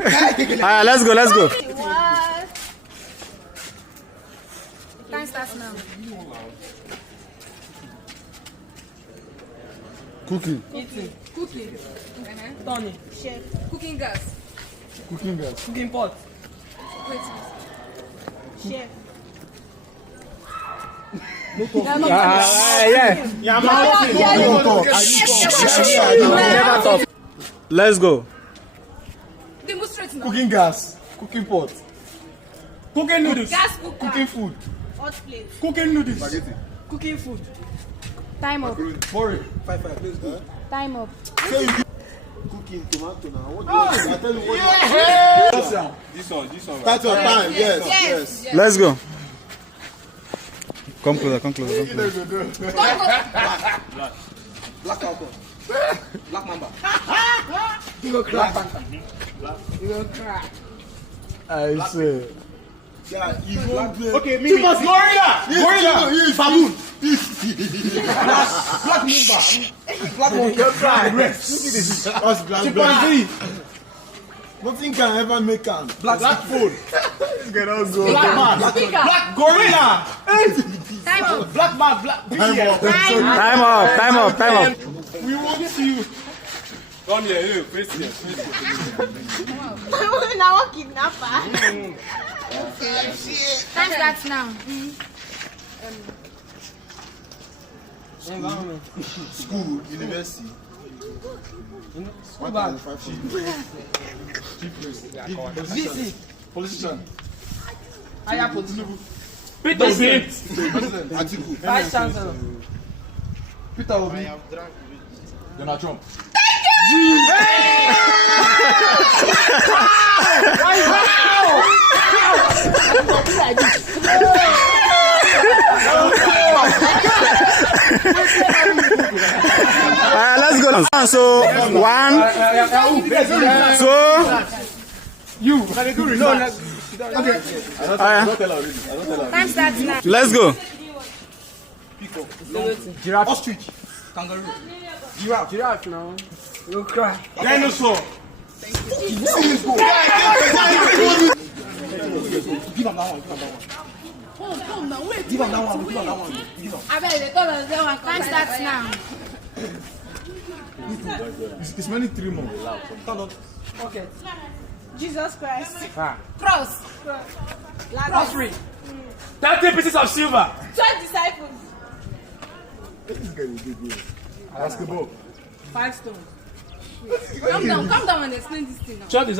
Alright, let's go. What? Time starts now. Cooking. Eating. Cooking. Turning. Chef. Cooking gas. Cooking gas. Cooking pot. Wait. Chef. Never talk. Let's go. Demonstrate now. Cooking gas. Cooking pot. Cooking noodles. Gas cooker. Cooking food. Hot plate. Cooking noodles. Cooking food. Time up. Porridge. 5 please. Time up. Cooking tomato now. What do you want? I tell you what. This one. Start your time. Yes. Let's go. Come closer. Black alcohol. Black mamba. I say. Yeah, you won't play. Okay, me. Gorilla. Baboon. Black mamba. Black mamba. That's black. Chimpanzee. Nothing can ever make am. Black phone. Cannot go. Black man. Black gorilla. Time up. Black man. Black. Time up. We want you. Come here, face here. Now what kidnapper? Time starts now. School, university. VC. Politician. Higher position. Peter Obi. Atiku. Vice Chancellor. Peter Obi. Donald Trump. Alright, let's go. So, 1, 2. You. No. Okay. Time starts now. Let's go. Giraffe. Ostrich. Kangaroo. Giraffe now. You cry. Dinosaur. Give him that one. I bet they told us that one. Time starts now. It's many 3 more. Okay. Jesus Christ. Ah. Cross. Cross. 30 pieces of silver. 12 disciples. Basketball. 5 stones. Come down and explain this thing now. Church is